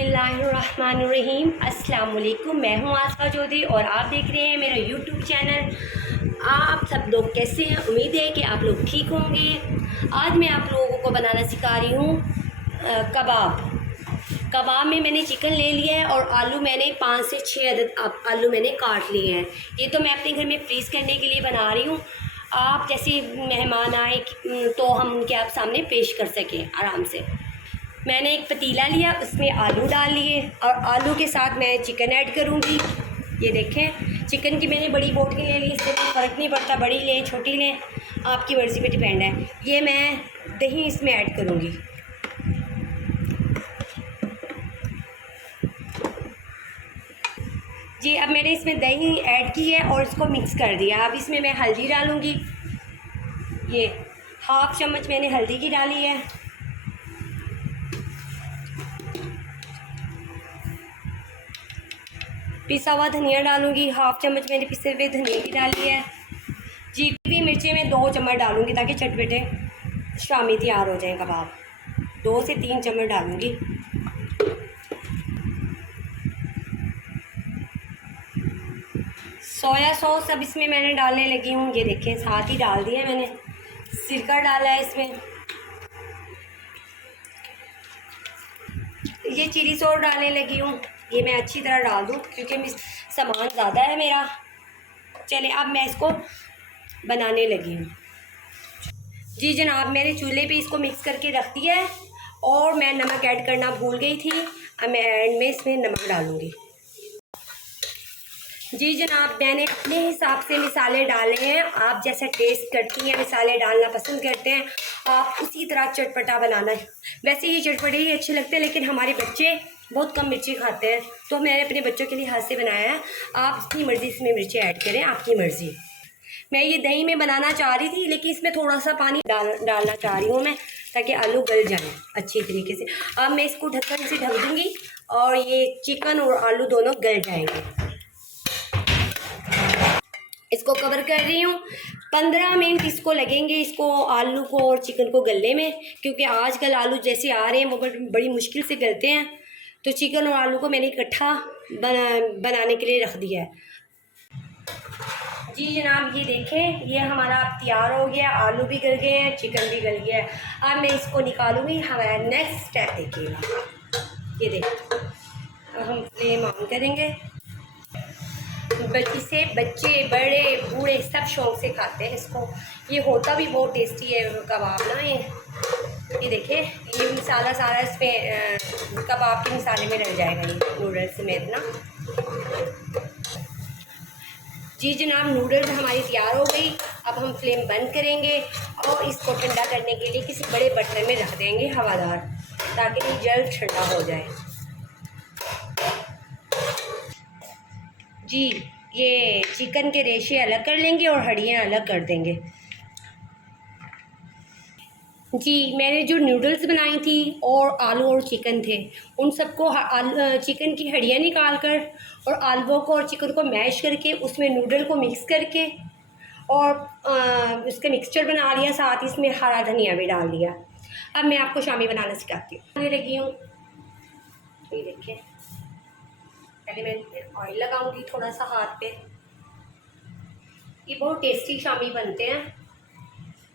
बिस्मिल्लाहिर्रहमानिर्रहीम। अस्सलाम वालेकुम। मैं हूँ आसफ़ा चौधरी और आप देख रहे हैं मेरा यूट्यूब चैनल। आप सब लोग कैसे हैं? उम्मीद है कि आप लोग ठीक होंगे। आज मैं आप लोगों को बनाना सिखा रही हूँ कबाब में मैंने चिकन ले लिया है और आलू मैंने 5 से 6 अदद आलू मैंने काट लिए हैं। ये तो मैं अपने घर में फ्रीज़ करने के लिए बना रही हूँ। आप जैसे मेहमान आए तो हम उनके आप सामने पेश कर सकें आराम से। मैंने एक पतीला लिया, उसमें आलू डाल लिए और आलू के साथ मैं चिकन ऐड करूँगी। ये देखें, चिकन की मैंने बड़ी बोटी ले ली, इससे कोई फ़र्क नहीं पड़ता, बड़ी लें छोटी लें, आपकी मर्ज़ी पे डिपेंड है। ये मैं दही इसमें ऐड करूँगी। जी, अब मैंने इसमें दही ऐड की है और इसको मिक्स कर दिया। अब इसमें मैं हल्दी डालूँगी। ये 1/2 चम्मच मैंने हल्दी की डाली है। पिसा हुआ धनिया डालूँगी, 1/2 चम्मच मैंने पिसे हुए धनिया की डाली है। जी, भी मिर्चें मैं 2 चम्मच डालूँगी ताकि चटपटे शामी तैयार हो जाएं कबाब। 2 से 3 चम्मच डालूँगी। सोया सॉस अब इसमें मैंने डालने लगी हूँ। ये देखें, साथ ही डाल दिया मैंने। सिरका डाला है इसमें। ये चिली सॉस डालने लगी हूँ। ये मैं अच्छी तरह डाल दूँ क्योंकि सामान ज़्यादा है मेरा। चले, अब मैं इसको बनाने लगी हूँ। जी जनाब, मैंने चूल्हे पे इसको मिक्स करके रख दिया है और मैं नमक ऐड करना भूल गई थी। अब मैं एंड में इसमें नमक डालूँगी। जी जनाब, मैंने अपने हिसाब से मिसाले डाले हैं। आप जैसा टेस्ट करती हैं, मिसाले डालना पसंद करते हैं, आप उसी तरह चटपटा बनाना है। वैसे ये चटपटे ही अच्छे लगते हैं, लेकिन हमारे बच्चे बहुत कम मिर्ची खाते हैं, तो मैंने अपने बच्चों के लिए हाथ से बनाया है। आप अपनी मर्ज़ी इसमें मिर्ची ऐड करें, आपकी मर्ज़ी। मैं ये दही में बनाना चाह रही थी, लेकिन इसमें थोड़ा सा पानी डालना चाह रही हूँ मैं, ताकि आलू गल जाएँ अच्छी तरीके से। अब मैं इसको ढक्कन से ढक दूँगी और ये चिकन और आलू दोनों गल जाएंगे। इसको कवर कर रही हूँ। 15 मिनट इसको लगेंगे, इसको आलू को और चिकन को गलने में, क्योंकि आजकल आलू जैसे आ रहे हैं वो बड़ी मुश्किल से गलते हैं। तो चिकन और आलू को मैंने इकट्ठा बनाने के लिए रख दिया है। जी जनाब, ये देखें, ये हमारा अब तैयार हो गया। आलू भी गल गए हैं, चिकन भी गल गया है। अब मैं इसको निकालूंगी। हमारा नेक्स्ट स्टेप देखिएगा। ये देखें, अब हम फ्लेम ऑन करेंगे। इसे बच्चे बड़े बूढ़े सब शौक से खाते हैं इसको। ये होता भी बहुत टेस्टी है कबाब ना। ये देखें, ये मसाला सारा इसमें कबाब के मसाले में डल जाएगा, ये नूडल्स समेत ना। जी जनाब, नूडल्स हमारी तैयार हो गई। अब हम फ्लेम बंद करेंगे और इसको ठंडा करने के लिए किसी बड़े बर्तन में रख देंगे हवादार, ताकि ये जल्द ठंडा हो जाए। जी, ये चिकन के रेशे अलग कर लेंगे और हड्डियाँ अलग कर देंगे। जी, मैंने जो नूडल्स बनाई थी और आलू और चिकन थे, उन सबको चिकन की हड्डियाँ निकाल कर और आलूओं को और चिकन को मैश करके उसमें नूडल को मिक्स करके और उसका मिक्सचर बना लिया। साथ ही इसमें हरा धनिया भी डाल दिया। अब मैं आपको शामी बनाना सिखाती हूँ। बनाने लगी हूँ। ये देखिए, पहले मैं ऑयल लगाऊंगी थोड़ा सा हाथ पे। ये बहुत टेस्टी शामी बनते हैं,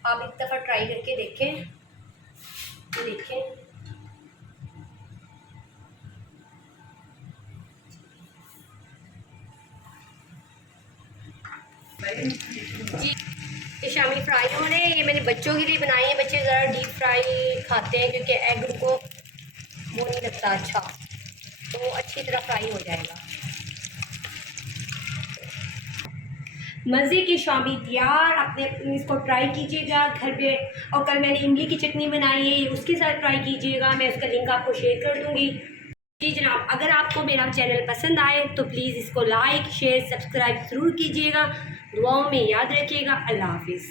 आप एक दफ़ा ट्राई करके देखें। ये देखें, जी ये शामी फ्राई हो रहे हैं। ये मैंने बच्चों के लिए बनाई है। बच्चे ज़रा डीप फ्राई खाते हैं क्योंकि एग उनको वो नहीं लगता अच्छा, तो अच्छी तरह फ्राई हो जाएगा। मज़े की शामी तैयार। अपने इसको ट्राई कीजिएगा घर पे। और कल मैंने इमली की चटनी बनाई है, उसके साथ ट्राई कीजिएगा। मैं उसका लिंक आपको शेयर कर दूँगी। जी जनाब, अगर आपको मेरा चैनल पसंद आए तो प्लीज़ इसको लाइक शेयर सब्सक्राइब ज़रूर कीजिएगा। दुआओं में याद रखिएगा। अल्लाह हाफिज़।